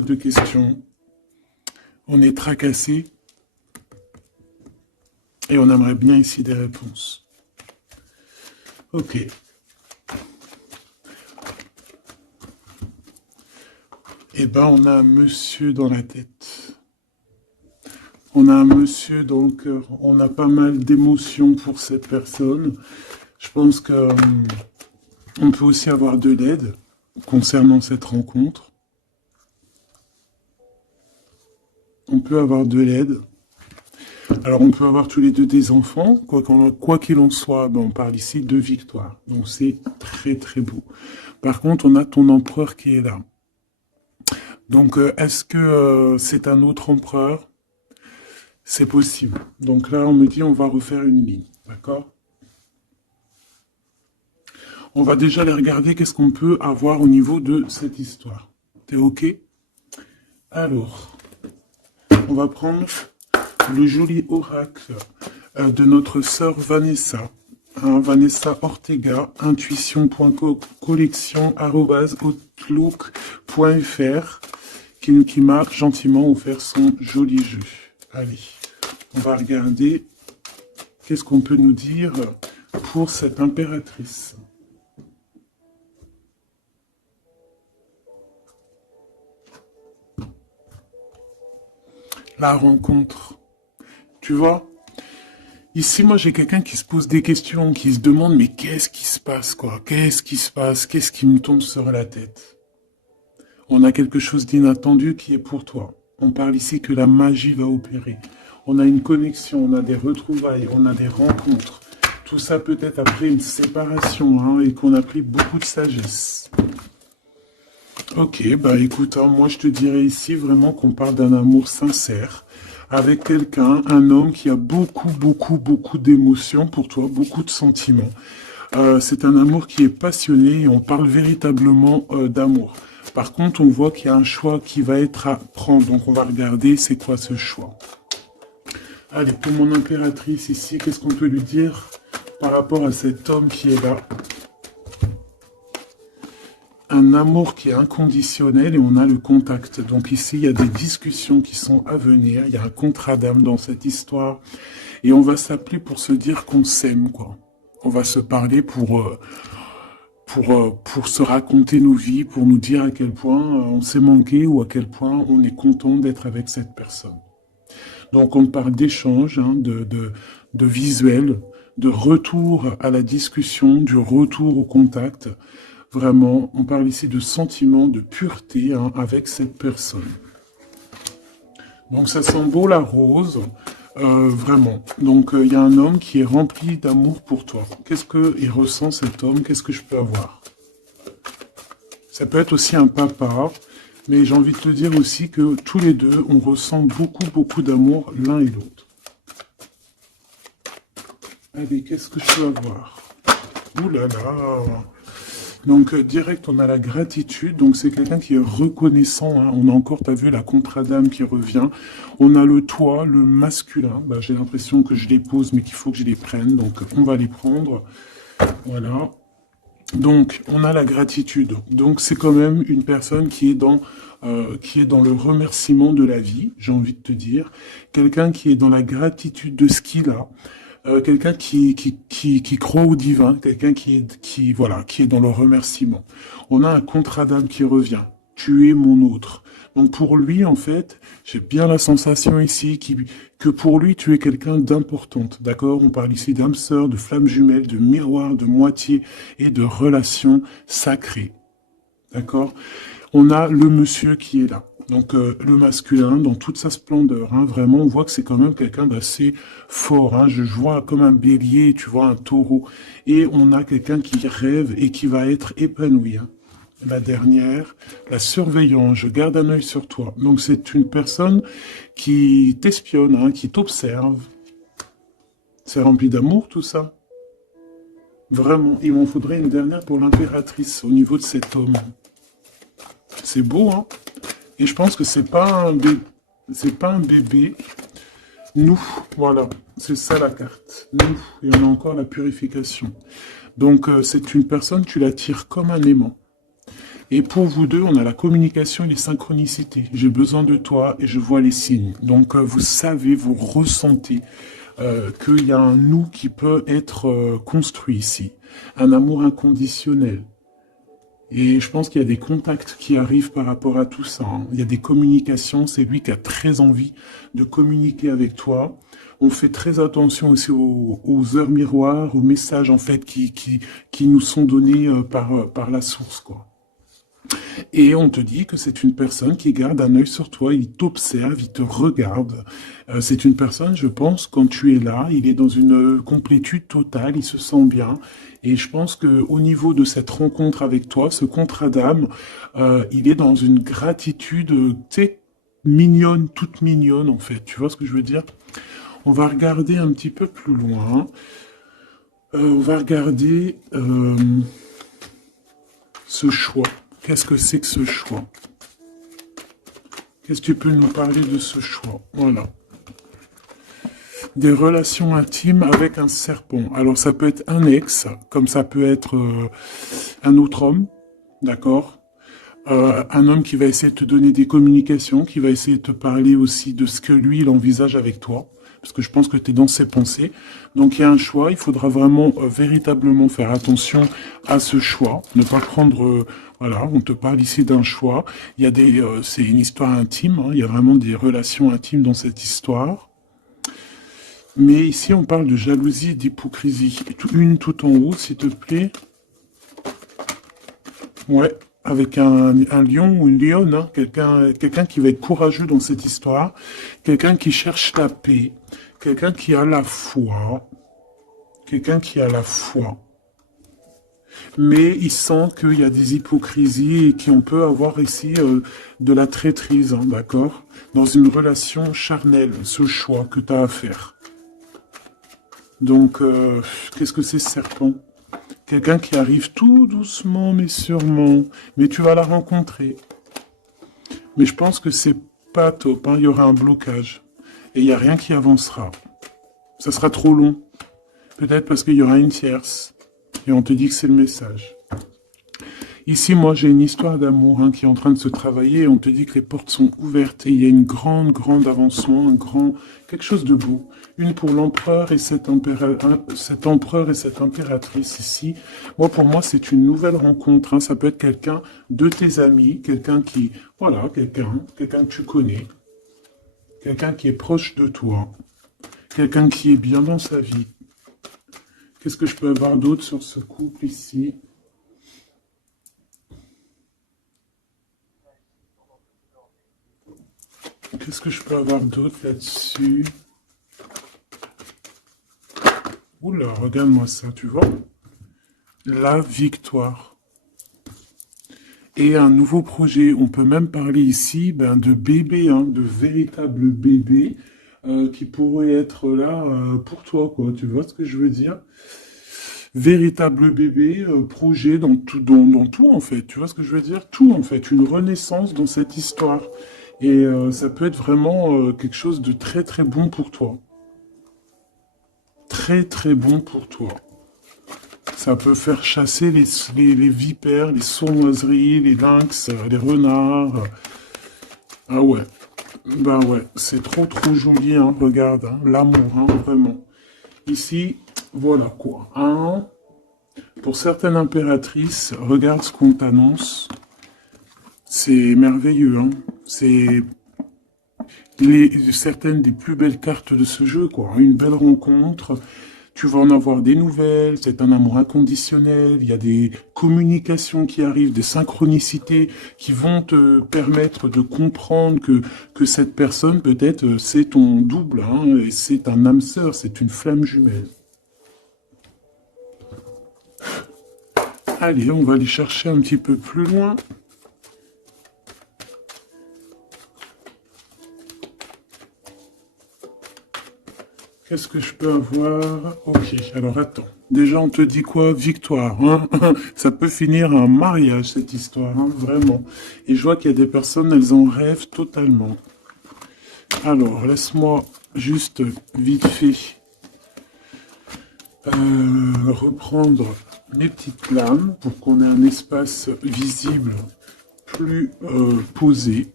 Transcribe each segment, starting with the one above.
de questions. On est tracassé et on aimerait bien ici des réponses. Ok. Eh ben, on a un monsieur dans la tête. On a un monsieur dans le cœur. On a pas mal d'émotions pour cette personne. Je pense que on peut aussi avoir de l'aide concernant cette rencontre. On peut avoir de l'aide. Alors, on peut avoir tous les deux des enfants. Quoi qu'il en soit, ben, on parle ici de victoire. Donc, c'est très, très beau. Par contre, on a ton empereur qui est là. Donc, est-ce que c'est un autre empereur? C'est possible. Donc là, on me dit, on va refaire une ligne. D'accord? On va déjà aller regarder qu'est-ce qu'on peut avoir au niveau de cette histoire. T'es OK? Alors, on va prendre le joli oracle de notre sœur Vanessa. Vanessa Ortega, intuition.collection@outlook.fr qui m'a gentiment offert son joli jeu. Allez, on va regarder qu'est-ce qu'on peut nous dire pour cette impératrice. La rencontre. Tu vois, ici, moi, j'ai quelqu'un qui se pose des questions, qui se demande, mais qu'est-ce qui se passe, quoi? Qu'est-ce qui se passe? Qu'est-ce qui me tombe sur la tête? On a quelque chose d'inattendu qui est pour toi. On parle ici que la magie va opérer. On a une connexion, on a des retrouvailles, on a des rencontres. Tout ça peut-être après une séparation, hein, et qu'on a pris beaucoup de sagesse. Ok, bah écoute, hein, moi je te dirais ici vraiment qu'on parle d'un amour sincère, avec quelqu'un, un homme qui a beaucoup d'émotions pour toi, beaucoup de sentiments. C'est un amour qui est passionné et on parle véritablement d'amour. Par contre, on voit qu'il y a un choix qui va être à prendre, donc on va regarder c'est quoi ce choix. Allez, pour mon impératrice ici, qu'est-ce qu'on peut lui dire par rapport à cet homme qui est là? Un amour qui est inconditionnel et on a le contact. Donc ici, il y a des discussions qui sont à venir. Il y a un contrat d'âme dans cette histoire. Et on va s'appeler pour se dire qu'on s'aime, quoi. On va se parler pour se raconter nos vies, pour nous dire à quel point on s'est manqué ou à quel point on est content d'être avec cette personne. Donc on parle d'échange, hein, de visuel, de retour à la discussion, du retour au contact. Vraiment, on parle ici de sentiment, de pureté, hein, avec cette personne. Donc ça sent beau la rose, vraiment. Donc il y a un homme qui est rempli d'amour pour toi. Qu'est-ce qu'il ressent cet homme? Qu'est-ce que je peux avoir? Ça peut être aussi un papa, mais j'ai envie de te dire aussi que tous les deux, on ressent beaucoup d'amour l'un et l'autre. Allez, qu'est-ce que je peux avoir? Ouh là là! Donc, direct, on a la gratitude. Donc, c'est quelqu'un qui est reconnaissant. Hein. On a encore, tu as vu, la contre-dame qui revient. On a le toi, le masculin. Bah, j'ai l'impression que je les pose, mais qu'il faut que je les prenne. Donc, on va les prendre. Voilà. Donc, on a la gratitude. Donc, c'est quand même une personne qui est dans le remerciement de la vie, j'ai envie de te dire. Quelqu'un qui est dans la gratitude de ce qu'il a. Quelqu'un qui croit au divin, quelqu'un qui est dans le remerciement. On a un contrat d'âme qui revient. Tu es mon autre. Donc pour lui, en fait, j'ai bien la sensation ici que pour lui, tu es quelqu'un d'importante. D'accord? On parle ici d'âme sœur, de flamme jumelle, de miroir, de moitié et de relation sacrée. D'accord? On a le monsieur qui est là. Donc le masculin dans toute sa splendeur, hein, vraiment on voit que c'est quand même quelqu'un d'assez fort, hein, je vois comme un bélier, tu vois un taureau, et on a quelqu'un qui rêve et qui va être épanoui. Hein. La dernière, la surveillance, je garde un œil sur toi. Donc c'est une personne qui t'espionne, hein, qui t'observe. C'est rempli d'amour tout ça. Vraiment, il m'en faudrait une dernière pour l'impératrice au niveau de cet homme. C'est beau, hein? Et je pense que c'est pas un bébé. Nous, voilà, c'est ça la carte. Nous, et on a encore la purification. Donc c'est une personne, tu l'attires comme un aimant. Et pour vous deux, on a la communication et les synchronicités. J'ai besoin de toi et je vois les signes. Donc, vous savez, vous ressentez qu'il y a un nous qui peut être construit ici. Un amour inconditionnel. Et je pense qu'il y a des contacts qui arrivent par rapport à tout ça, hein. Il y a des communications, c'est lui qui a très envie de communiquer avec toi. On fait très attention aussi aux heures miroirs, aux messages en fait qui nous sont donnés par la source, quoi. Et on te dit que c'est une personne qui garde un œil sur toi, il t'observe, il te regarde. C'est une personne, je pense, quand tu es là, il est dans une complétude totale, il se sent bien. Et je pense que au niveau de cette rencontre avec toi, ce contrat d'âme, il est dans une gratitude, tu sais, mignonne, toute mignonne en fait. Tu vois ce que je veux dire? On va regarder un petit peu plus loin. On va regarder ce choix. Qu'est-ce que c'est que ce choix? Qu'est-ce que tu peux nous parler de ce choix? Voilà. Des relations intimes avec un serpent. Alors ça peut être un ex, comme ça peut être un autre homme, d'accord? Un homme qui va essayer de te donner des communications, qui va essayer de te parler aussi de ce que lui, il envisage avec toi. Parce que je pense que tu es dans ses pensées. Donc il y a un choix, il faudra vraiment véritablement faire attention à ce choix. Ne pas prendre... voilà, on te parle ici d'un choix. Il y a des... c'est une histoire intime, hein, il y a vraiment des relations intimes dans cette histoire. Mais ici, on parle de jalousie et d'hypocrisie. Une tout en haut, s'il te plaît. Ouais, avec un lion ou une lionne, hein, quelqu'un qui va être courageux dans cette histoire, quelqu'un qui cherche la paix, quelqu'un qui a la foi, quelqu'un qui a la foi. Mais il sent qu'il y a des hypocrisies et qu'on peut avoir ici de la traîtrise, hein, d'accord? Dans une relation charnelle, ce choix que tu as à faire. Donc, qu'est-ce que c'est ce serpent? Quelqu'un qui arrive tout doucement mais sûrement. Mais tu vas la rencontrer. Mais je pense que c'est pas top, hein. Il y aura un blocage. Et il n'y a rien qui avancera. Ça sera trop long. Peut-être parce qu'il y aura une tierce. Et on te dit que c'est le message. Ici, moi, j'ai une histoire d'amour hein, qui est en train de se travailler. Et on te dit que les portes sont ouvertes. Et il y a une grande avancement. Quelque chose de beau. Une pour l'empereur et cet empereur et cette impératrice ici. Moi, pour moi, c'est une nouvelle rencontre. Hein. Ça peut être quelqu'un de tes amis. Quelqu'un qui... Voilà, quelqu'un que tu connais. Quelqu'un qui est proche de toi. Quelqu'un qui est bien dans sa vie. Qu'est-ce que je peux avoir d'autre sur ce couple ici? Qu'est-ce que je peux avoir d'autre là-dessus? Oula, regarde-moi ça, tu vois? La victoire. Et un nouveau projet. On peut même parler ici de bébés, hein, de véritables bébés qui pourraient être là pour toi, quoi. Tu vois ce que je veux dire? Véritable bébé, projet dans tout, en fait. Tu vois ce que je veux dire? Tout, en fait. Une renaissance dans cette histoire. Et ça peut être vraiment quelque chose de très, très bon pour toi. Très, très bon pour toi. Ça peut faire chasser les vipères, les sournoiseries, les lynx, les renards. Ah ouais. Bah ouais, c'est trop, trop joli, hein. Regarde, hein. L'amour, hein, vraiment. Ici, voilà quoi. Hein. Pour certaines impératrices, regarde ce qu'on t'annonce. C'est merveilleux, hein. C'est certaines des plus belles cartes de ce jeu, quoi. Une belle rencontre. Tu vas en avoir des nouvelles, c'est un amour inconditionnel, il y a des communications qui arrivent, des synchronicités qui vont te permettre de comprendre que cette personne, peut-être, c'est ton double, hein, et c'est un âme sœur, c'est une flamme jumelle. Allez, on va aller chercher un petit peu plus loin. Qu'est-ce que je peux avoir? Ok, alors attends. Déjà, on te dit quoi? Victoire, hein. Ça peut finir un mariage, cette histoire, hein, vraiment. Et je vois qu'il y a des personnes, elles en rêvent totalement. Alors, laisse-moi juste vite fait reprendre mes petites lames pour qu'on ait un espace visible plus posé.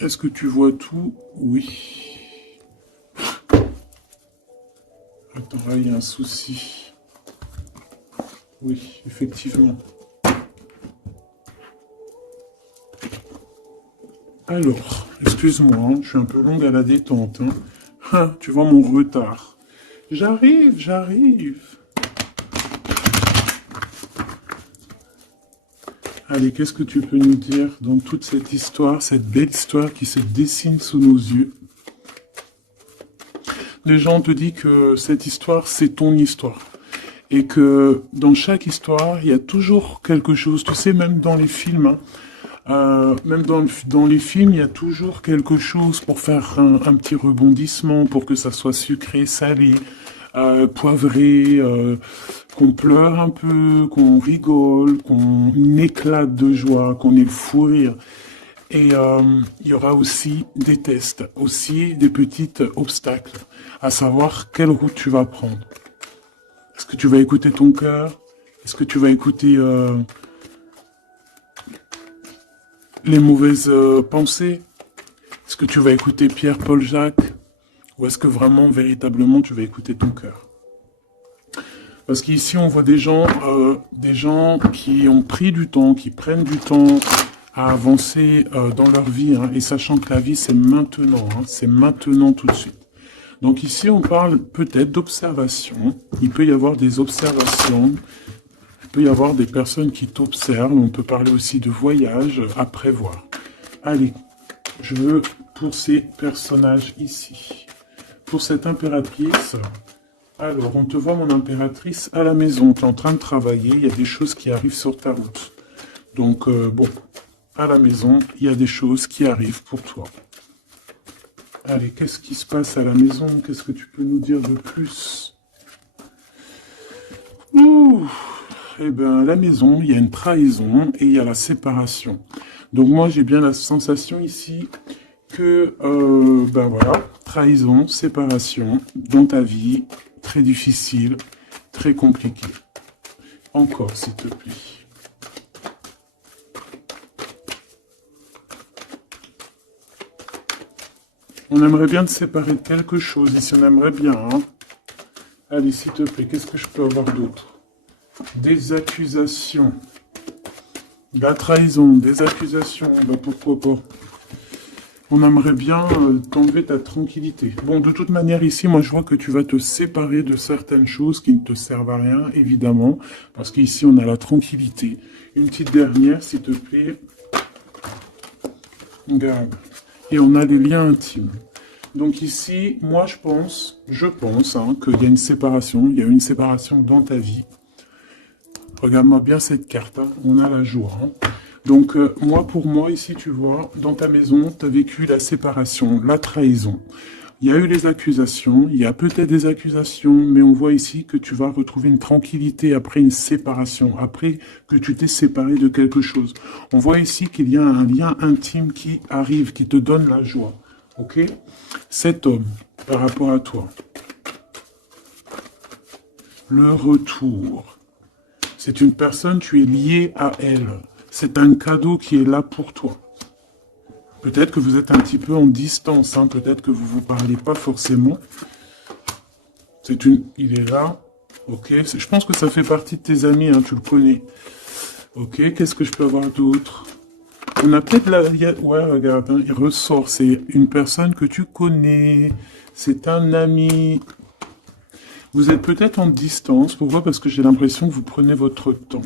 Est-ce que tu vois tout? Oui. Attends, là, il y a un souci. Oui, effectivement. Alors, excuse-moi, hein, je suis un peu longue à la détente. Hein. Ah, tu vois mon retard. J'arrive, j'arrive. Allez, qu'est-ce que tu peux nous dire dans toute cette histoire, cette belle histoire qui se dessine sous nos yeux? Les gens te disent que cette histoire, c'est ton histoire. Et que dans chaque histoire, il y a toujours quelque chose. Tu sais, même dans les films, hein, même dans les films, il y a toujours quelque chose pour faire un petit rebondissement, pour que ça soit sucré, salé, poivré, qu'on pleure un peu, qu'on rigole, qu'on éclate de joie, qu'on ait le fou rire. Et il y aura aussi des tests, aussi des petits obstacles, à savoir quelle route tu vas prendre. Est-ce que tu vas écouter ton cœur? Est-ce que tu vas écouter les mauvaises pensées? Est-ce que tu vas écouter Pierre, Paul, Jacques? Ou est-ce que vraiment, véritablement, tu vas écouter ton cœur? Parce qu'ici, on voit des gens qui ont pris du temps, qui prennent du temps à avancer dans leur vie, hein, et sachant que la vie, c'est maintenant, hein, c'est maintenant tout de suite. Donc ici, on parle peut-être d'observation. Il peut y avoir des observations. Il peut y avoir des personnes qui t'observent. On peut parler aussi de voyage à prévoir. Allez, je veux pour ces personnages ici. Pour cette impératrice, alors on te voit mon impératrice à la maison. Tu es en train de travailler. Il y a des choses qui arrivent sur ta route. Donc bon, à la maison, il y a des choses qui arrivent pour toi. Allez, qu'est-ce qui se passe à la maison? Qu'est-ce que tu peux nous dire de plus? Ouh, eh bien, à la maison, il y a une trahison et il y a la séparation. Donc moi, j'ai bien la sensation ici que, ben voilà, trahison, séparation, dans ta vie, très difficile, très compliqué. Encore, s'il te plaît. On aimerait bien te séparer de quelque chose, ici on aimerait bien, hein. Allez, s'il te plaît, qu'est-ce que je peux avoir d'autre? Des accusations. La trahison, des accusations, bah pourquoi pas. On aimerait bien t'enlever ta tranquillité. Bon, de toute manière, ici, moi je vois que tu vas te séparer de certaines choses qui ne te servent à rien, évidemment, parce qu'ici on a la tranquillité. Une petite dernière, s'il te plaît. Regarde. Et on a les liens intimes. Donc ici, moi je pense hein, qu'il y a une séparation, il y a une séparation dans ta vie. Regarde-moi bien cette carte, hein. On a la joie. Hein. Donc moi, pour moi, ici, tu vois, dans ta maison, tu as vécu la séparation, la trahison. Il y a eu les accusations, il y a peut-être des accusations, mais on voit ici que tu vas retrouver une tranquillité après une séparation, après que tu t'es séparé de quelque chose. On voit ici qu'il y a un lien intime qui arrive, qui te donne la joie. Ok? Cet homme, par rapport à toi, le retour, c'est une personne, tu es lié à elle. C'est un cadeau qui est là pour toi. Peut-être que vous êtes un petit peu en distance, hein, peut-être que vous ne vous parlez pas forcément. Il est là, ok. Je pense que ça fait partie de tes amis, hein, tu le connais. Ok, qu'est-ce que je peux avoir d'autre? On a peut-être la... Ouais, regarde, hein, il ressort, c'est une personne que tu connais, c'est un ami. Vous êtes peut-être en distance, pourquoi? Parce que j'ai l'impression que vous prenez votre temps.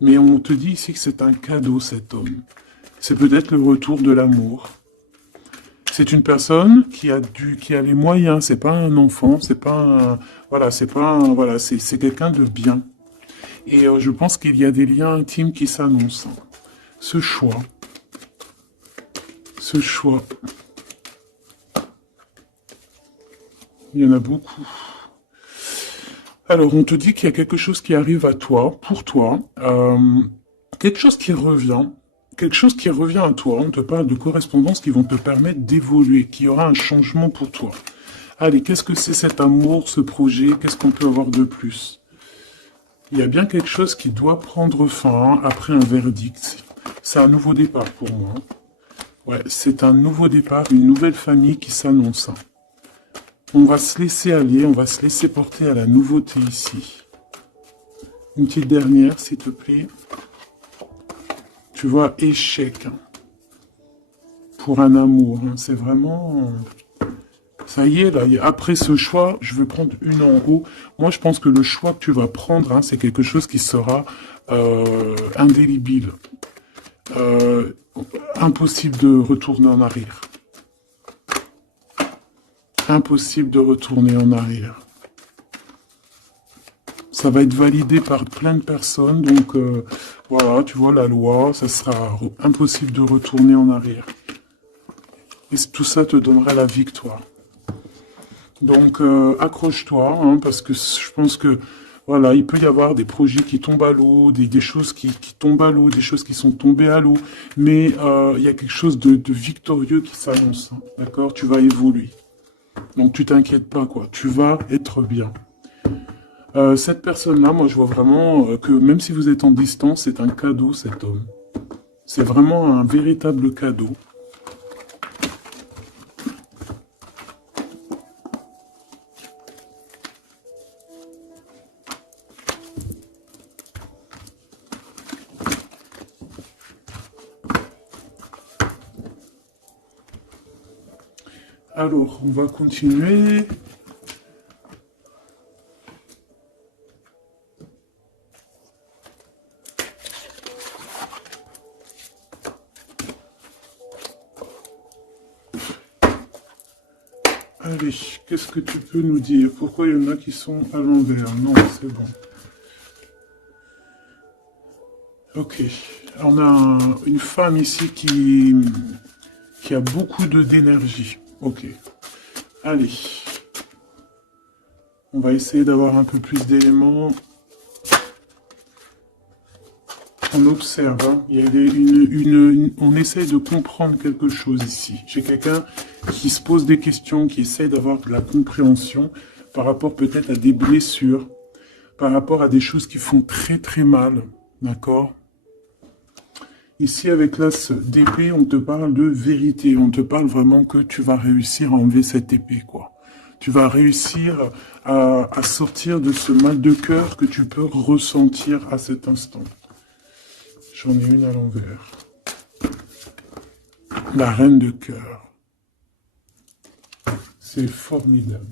Mais on te dit ici que c'est un cadeau, cet homme. C'est peut-être le retour de l'amour. C'est une personne qui a les moyens. C'est pas un enfant, c'est pas un, voilà, c'est pas un, voilà, c'est quelqu'un de bien. Et je pense qu'il y a des liens intimes qui s'annoncent. Ce choix, il y en a beaucoup. Alors, on te dit qu'il y a quelque chose qui arrive à toi, pour toi, quelque chose qui revient à toi. On te parle de correspondances qui vont te permettre d'évoluer, qu'il y aura un changement pour toi. Allez, qu'est-ce que c'est cet amour, ce projet? Qu'est-ce qu'on peut avoir de plus? Il y a bien quelque chose qui doit prendre fin hein, après un verdict. C'est un nouveau départ pour moi. Ouais, c'est un nouveau départ, une nouvelle famille qui s'annonce. On va se laisser aller, on va se laisser porter à la nouveauté ici. Une petite dernière, s'il te plaît. Tu vois, échec. Pour un amour. Hein. C'est vraiment... Ça y est, là, après ce choix, je vais prendre une en haut. Moi, je pense que le choix que tu vas prendre, hein, c'est quelque chose qui sera indélébile. Impossible de retourner en arrière. Impossible de retourner en arrière. Ça va être validé par plein de personnes, donc voilà, tu vois, la loi, ça sera impossible de retourner en arrière. Et tout ça te donnera la victoire. Donc, accroche-toi, hein, parce que je pense que, voilà, il peut y avoir des projets qui tombent à l'eau, des choses qui tombent à l'eau, des choses qui sont tombées à l'eau, mais il y a quelque chose de victorieux qui s'annonce, hein, d'accord? Tu vas évoluer. Donc, tu t'inquiètes pas, quoi. Tu vas être bien. Cette personne-là, moi, je vois vraiment que même si vous êtes en distance, c'est un cadeau, cet homme. C'est vraiment un véritable cadeau. Alors, on va continuer. Allez, qu'est-ce que tu peux nous dire? Pourquoi il y en a qui sont à l'envers? Non, c'est bon. Ok. On a une femme ici qui a beaucoup d'énergie. Ok. Allez. On va essayer d'avoir un peu plus d'éléments. On observe, hein. Il y a on essaye de comprendre quelque chose ici. J'ai quelqu'un qui se pose des questions, qui essaye d'avoir de la compréhension par rapport peut-être à des blessures, par rapport à des choses qui font très très mal, d'accord? Ici, avec l'as d'épée, on te parle de vérité, on te parle vraiment que tu vas réussir à enlever cette épée, quoi. Tu vas réussir à sortir de ce mal de cœur que tu peux ressentir à cet instant. J'en ai une à l'envers. La reine de cœur. C'est formidable.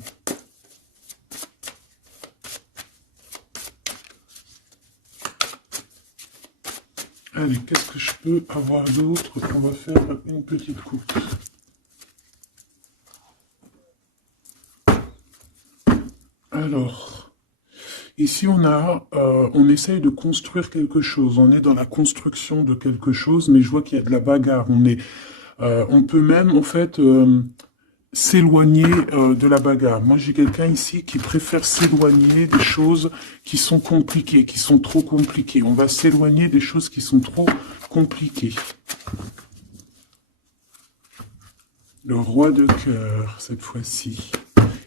Allez, qu'est-ce que je peux avoir d'autre? On va faire une petite coupe. Alors, ici on essaye de construire quelque chose. On est dans la construction de quelque chose, mais je vois qu'il y a de la bagarre. On peut même, en fait, s'éloigner de la bagarre. Moi, j'ai quelqu'un ici qui préfère s'éloigner des choses qui sont compliquées, qui sont trop compliquées. On va s'éloigner des choses qui sont trop compliquées. Le roi de cœur, cette fois-ci.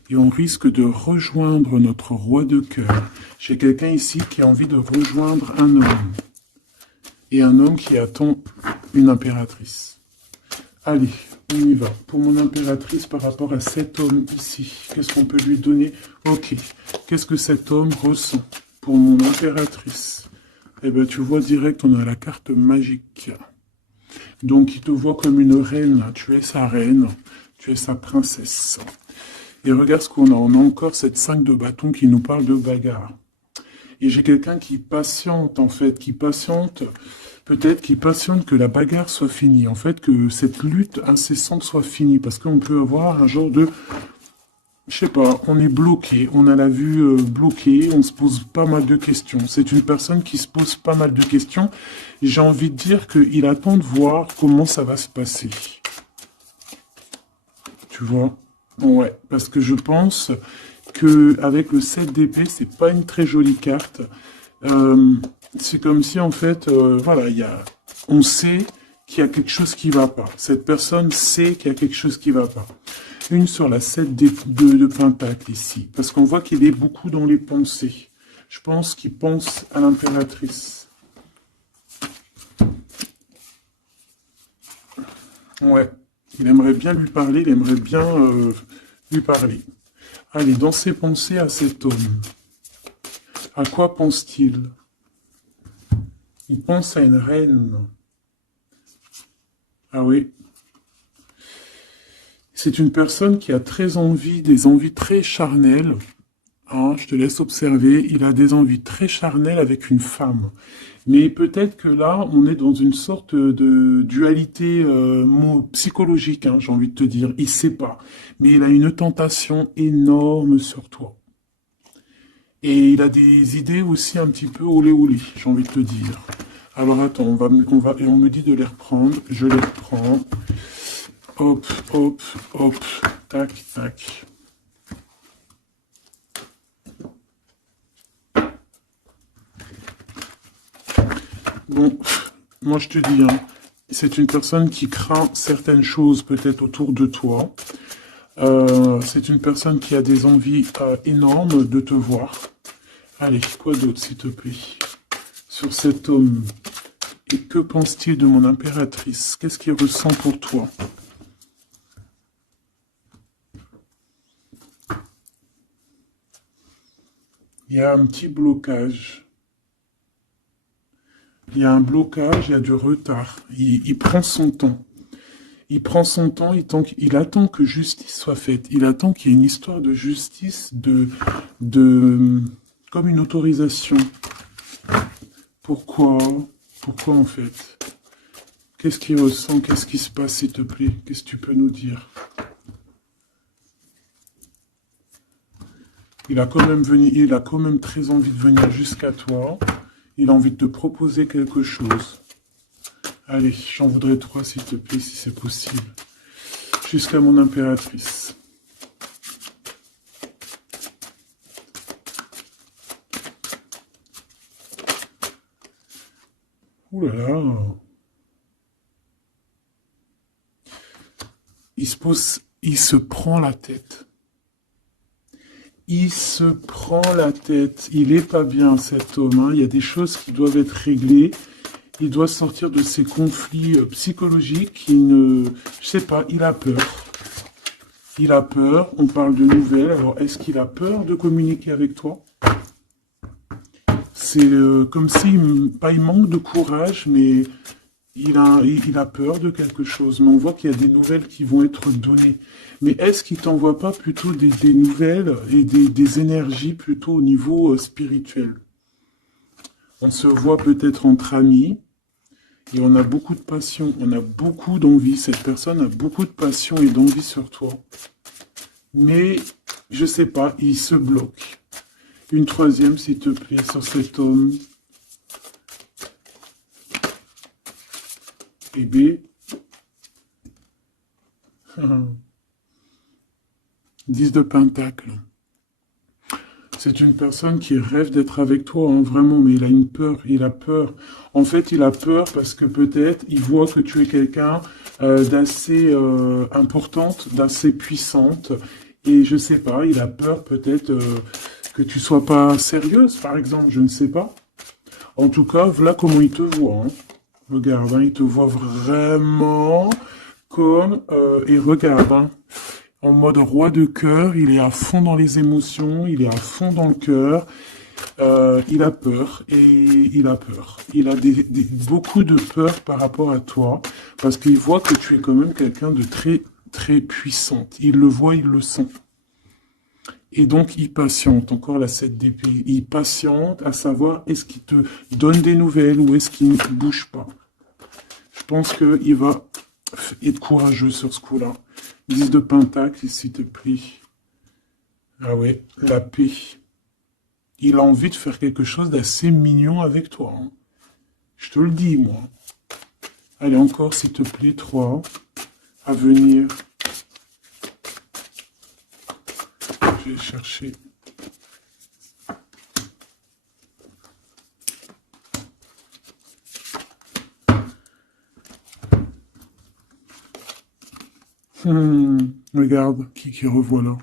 Et on risque de rejoindre notre roi de cœur. J'ai quelqu'un ici qui a envie de rejoindre un homme. Et un homme qui attend une impératrice. Allez, on y va. Pour mon impératrice, par rapport à cet homme ici, qu'est-ce qu'on peut lui donner? Ok. Qu'est-ce que cet homme ressent pour mon impératrice? Eh bien, tu vois direct, on a la carte magique. Donc, il te voit comme une reine. Tu es sa reine. Tu es sa princesse. Et regarde ce qu'on a. On a encore cette 5 de bâton qui nous parle de bagarre. Et j'ai quelqu'un qui patiente, en fait, qui patiente, peut-être qui patiente que la bagarre soit finie. En fait, que cette lutte incessante soit finie. Parce qu'on peut avoir un genre de... Je sais pas, on est bloqué, on a la vue bloquée, on se pose pas mal de questions. C'est une personne qui se pose pas mal de questions. Et j'ai envie de dire qu'il attend de voir comment ça va se passer. Tu vois? Ouais, parce que je pense que avec le 7 d'épée, c'est pas une très jolie carte. C'est comme si, en fait, voilà, on sait qu'il y a quelque chose qui va pas. Cette personne sait qu'il y a quelque chose qui va pas. Une sur la 7 de Pentacle ici, parce qu'on voit qu'il est beaucoup dans les pensées. Je pense qu'il pense à l'impératrice. Ouais, il aimerait bien lui parler, il aimerait bien lui parler. Allez, dans ses pensées à cet homme, à quoi pense-t-il? Il pense à une reine. Ah oui. C'est une personne qui a très envie, des envies très charnelles. Hein, je te laisse observer. Il a des envies très charnelles avec une femme. Mais peut-être que là, on est dans une sorte de dualité psychologique, hein, j'ai envie de te dire. Il sait pas. Mais il a une tentation énorme sur toi. Et il a des idées aussi un petit peu olé olé, j'ai envie de te dire. Alors attends, et on me dit de les reprendre. Je les reprends. Hop, hop, hop, tac, tac. Bon, moi je te dis, hein, c'est une personne qui craint certaines choses peut-être autour de toi. C'est une personne qui a des envies énormes de te voir. Allez, quoi d'autre s'il te plaît? Sur cet homme. Et que pense-t-il de mon impératrice? Qu'est-ce qu'il ressent pour toi? Il y a un petit blocage. Il y a un blocage, il y a du retard. Il prend son temps. Il prend son temps, il attend que justice soit faite. Il attend qu'il y ait une histoire de justice, comme une autorisation. Pourquoi? Pourquoi en fait? Qu'est-ce qu'il ressent? Qu'est-ce qui se passe, s'il te plaît? Qu'est-ce que tu peux nous dire? Il a quand même très envie de venir jusqu'à toi. Il a envie de te proposer quelque chose. Allez, j'en voudrais 3, s'il te plaît, si c'est possible. Jusqu'à mon impératrice. Ouh là là. Il se prend la tête. Il se prend la tête. Il est pas bien, cet homme, hein. Il y a des choses qui doivent être réglées. Il doit sortir de ces conflits psychologiques. Je sais pas, il a peur. Il a peur. On parle de nouvelles. Alors, est-ce qu'il a peur de communiquer avec toi? C'est comme s'il pas il manque de courage, mais il a peur de quelque chose. Mais on voit qu'il y a des nouvelles qui vont être données. Mais est-ce qu'il t'envoie pas plutôt des nouvelles et des énergies plutôt au niveau spirituel? On se voit peut-être entre amis et on a beaucoup de passion, on a beaucoup d'envie. Cette personne a beaucoup de passion et d'envie sur toi. Mais, je sais pas, il se bloque. Une troisième, s'il te plaît, sur cet homme. Et B. 10 de Pentacle. C'est une personne qui rêve d'être avec toi, hein, vraiment, mais il a une peur, il a peur. En fait, il a peur parce que peut-être il voit que tu es quelqu'un d'assez importante, d'assez puissante. Et je sais pas, il a peur peut-être que tu sois pas sérieuse, par exemple, je ne sais pas. En tout cas, voilà comment il te voit. Hein. Regarde, hein, il te voit vraiment comme... et regarde, hein, en mode roi de cœur, il est à fond dans les émotions, il est à fond dans le cœur, il a peur, et il a peur. Il a beaucoup de peur par rapport à toi, parce qu'il voit que tu es quand même quelqu'un de très, très puissante. Il le voit, il le sent. Et donc, il patiente, encore la 7 d'épée, il patiente à savoir est-ce qu'il te donne des nouvelles ou est-ce qu'il ne bouge pas. Je pense qu'il va être courageux sur ce coup-là. 10 de Pentacle, s'il te plaît. Ah ouais, la paix. Il a envie de faire quelque chose d'assez mignon avec toi. Hein. Je te le dis, moi. Allez, encore, s'il te plaît, 3. À venir. Je vais chercher. Regarde, qui revoit là.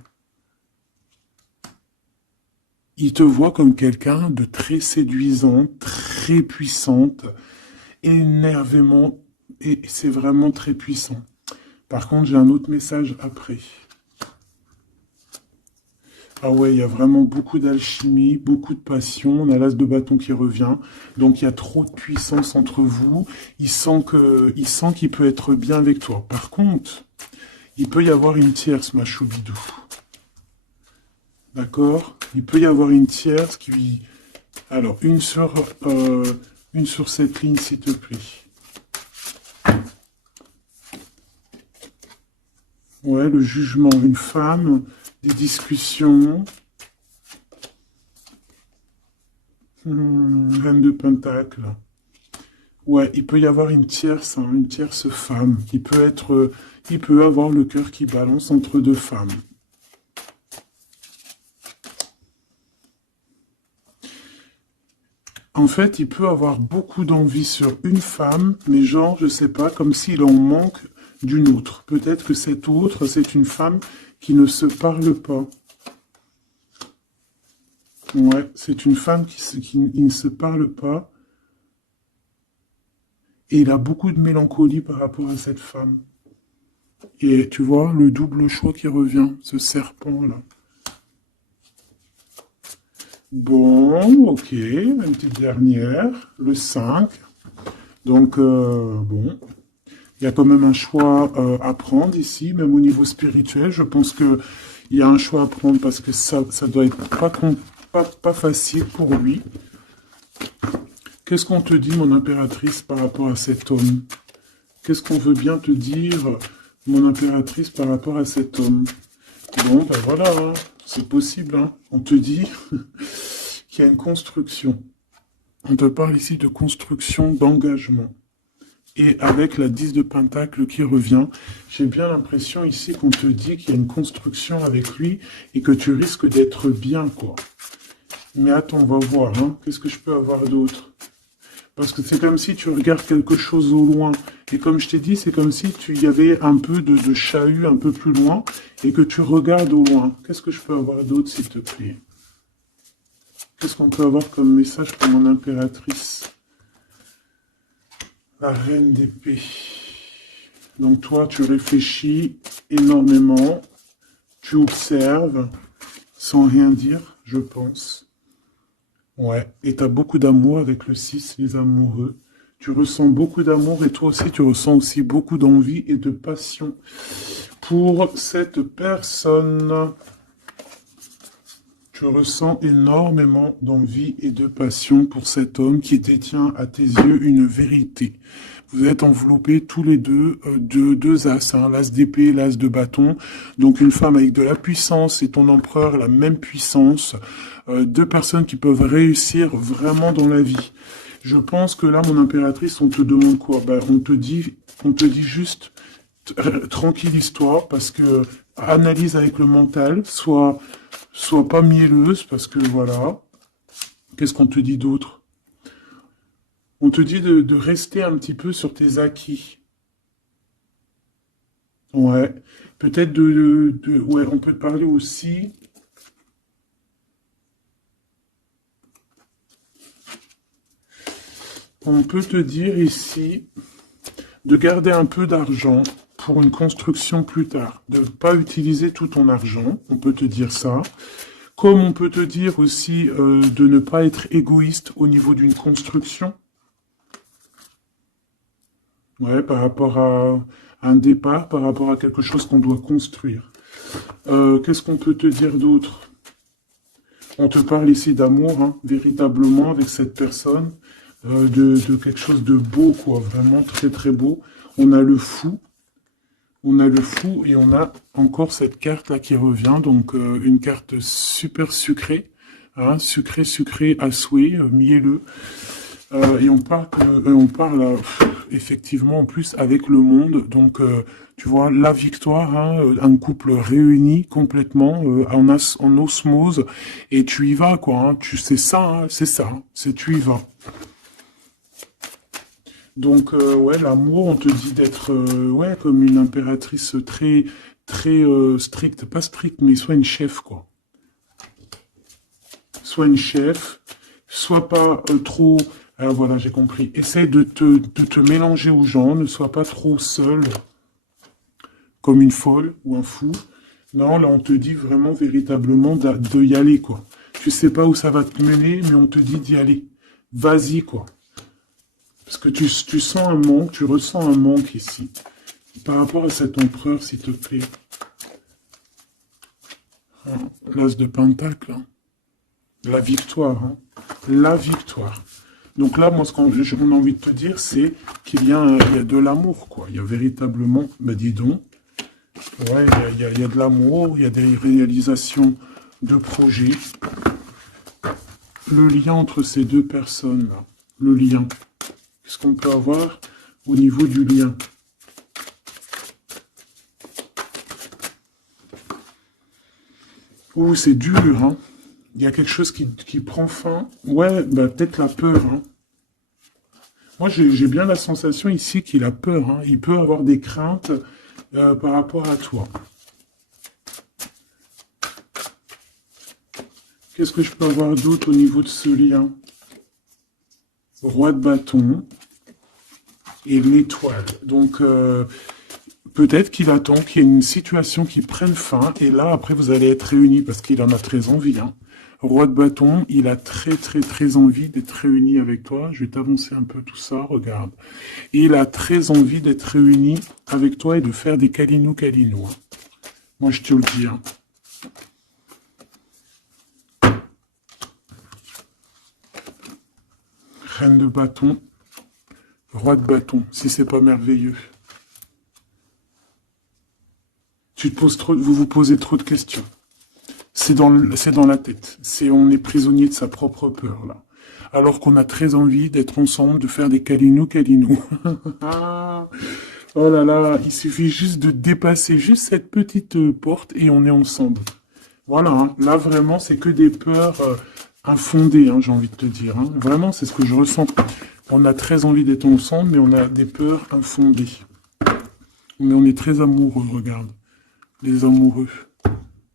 Il te voit comme quelqu'un de très séduisant, très puissante, énervément, et c'est vraiment très puissant. Par contre, j'ai un autre message après. Ah ouais, il y a vraiment beaucoup d'alchimie, beaucoup de passion. On a l'as de bâton qui revient. Donc il y a trop de puissance entre vous. Il sent qu'il peut être bien avec toi. Par contre, il peut y avoir une tierce, ma choubidou. D'accord? Il peut y avoir une tierce qui... Alors, une sur cette ligne, s'il te plaît. Ouais, le jugement, une femme, des discussions. Reine de Pentacle. Ouais, il peut y avoir une tierce femme qui peut avoir le cœur qui balance entre deux femmes. En fait, il peut avoir beaucoup d'envie sur une femme, mais genre, je sais pas, comme s'il en manque d'une autre. Peut-être que cette autre, c'est une femme qui ne se parle pas. Ouais, c'est une femme qui ne se parle pas. Et il a beaucoup de mélancolie par rapport à cette femme. Et tu vois, le double choix qui revient, ce serpent-là. Bon, ok, une petite dernière, le 5. Donc, bon, il y a quand même un choix à prendre ici, même au niveau spirituel. Je pense qu'il y a un choix à prendre parce que ça doit être pas facile pour lui. Qu'est-ce qu'on te dit, mon impératrice, par rapport à cet homme? Qu'est-ce qu'on veut bien te dire, mon impératrice, par rapport à cet homme? Bon, ben voilà, hein, c'est possible. Hein. On te dit qu'il y a une construction. On te parle ici de construction, d'engagement. Et avec la 10 de Pentacle qui revient, j'ai bien l'impression ici qu'on te dit qu'il y a une construction avec lui et que tu risques d'être bien, quoi. Mais attends, on va voir. Hein. Qu'est-ce que je peux avoir d'autre? Parce que c'est comme si tu regardes quelque chose au loin. Et comme je t'ai dit, c'est comme si il y avait un peu de chahut un peu plus loin et que tu regardes au loin. Qu'est-ce que je peux avoir d'autre, s'il te plaît? Qu'est-ce qu'on peut avoir comme message pour mon impératrice? La reine d'épée. Donc toi, tu réfléchis énormément. Tu observes sans rien dire, je pense. Ouais, et tu as beaucoup d'amour avec le 6, les amoureux. Tu ressens beaucoup d'amour et toi aussi, tu ressens aussi beaucoup d'envie et de passion pour cette personne. Tu ressens énormément d'envie et de passion pour cet homme qui détient à tes yeux une vérité. Vous êtes enveloppés tous les deux de deux as, hein, l'as d'épée, l'as de bâton. Donc une femme avec de la puissance et ton empereur la même puissance. Deux personnes qui peuvent réussir vraiment dans la vie. Je pense que là, mon impératrice, on te demande quoi? Ben, on te dit juste tranquille-toi parce que analyse avec le mental, sois pas mielleuse parce que voilà. Qu'est-ce qu'on te dit d'autre? On te dit de rester un petit peu sur tes acquis. Ouais. Peut-être ouais, on peut te parler aussi. On peut te dire ici de garder un peu d'argent pour une construction plus tard. De ne pas utiliser tout ton argent, on peut te dire ça. Comme on peut te dire aussi de ne pas être égoïste au niveau d'une construction. Ouais, par rapport à un départ, par rapport à quelque chose qu'on doit construire. Qu'est-ce qu'on peut te dire d'autre? On te parle ici d'amour, hein, véritablement, avec cette personne, de quelque chose de beau, quoi, vraiment très très beau. On a le fou, et on a encore cette carte-là qui revient, donc une carte super sucrée, hein, sucrée à souhait, mielleux. Et on parle effectivement en plus avec le monde. Donc, tu vois, la victoire, hein, un couple réuni complètement en osmose. Et tu y vas, quoi. Hein, c'est ça, hein, c'est ça. C'est tu y vas. Donc, ouais, l'amour, on te dit d'être, ouais, comme une impératrice très, très stricte. Pas stricte, mais soit une chef, quoi. soit une chef, sois pas trop... voilà, j'ai compris. Essaye de te mélanger aux gens, ne sois pas trop seul, comme une folle ou un fou. Non, là, on te dit vraiment, véritablement, de y aller, quoi. Tu sais pas où ça va te mener, mais on te dit d'y aller. Vas-y, quoi. Parce que tu sens un manque, tu ressens un manque ici. Par rapport à cet empereur, s'il te plaît. Hein, l'as de Pentacle. Hein. La victoire. Hein. La victoire. Donc là, moi, ce qu'on a envie de te dire, c'est qu'il y a de l'amour, quoi. Il y a véritablement, bah dis donc, ouais, il y a de l'amour, il y a des réalisations de projets. Le lien entre ces deux personnes-là, le lien. Qu'est-ce qu'on peut avoir au niveau du lien? Ouh, c'est dur, hein. Il y a quelque chose qui prend fin. Ouais, bah, peut-être la peur, hein. Moi, j'ai bien la sensation ici qu'il a peur, hein. Il peut avoir des craintes par rapport à toi. Qu'est-ce que je peux avoir d'autre au niveau de ce lien? Roi de bâton et l'étoile. Donc, peut-être qu'il attend qu'il y ait une situation qui prenne fin, et là, après, vous allez être réunis, parce qu'il en a très envie. Hein. Roi de bâton, il a très envie d'être réuni avec toi. Je vais t'avancer un peu tout ça, regarde. Et il a très envie d'être réuni avec toi et de faire des câlinous. Hein. Moi, je te le dis. Hein. Reine de bâton, roi de bâton, si c'est pas merveilleux. Vous vous posez trop de questions. C'est dans la tête. On est prisonnier de sa propre peur, là. Alors qu'on a très envie d'être ensemble, de faire des câlinous. Oh là là, il suffit juste de dépasser juste cette petite porte et on est ensemble. Voilà, hein. Là vraiment, c'est que des peurs infondées, hein, j'ai envie de te dire. Hein. Vraiment, c'est ce que je ressens. On a très envie d'être ensemble, mais on a des peurs infondées. Mais on est très amoureux, regarde. Les amoureux.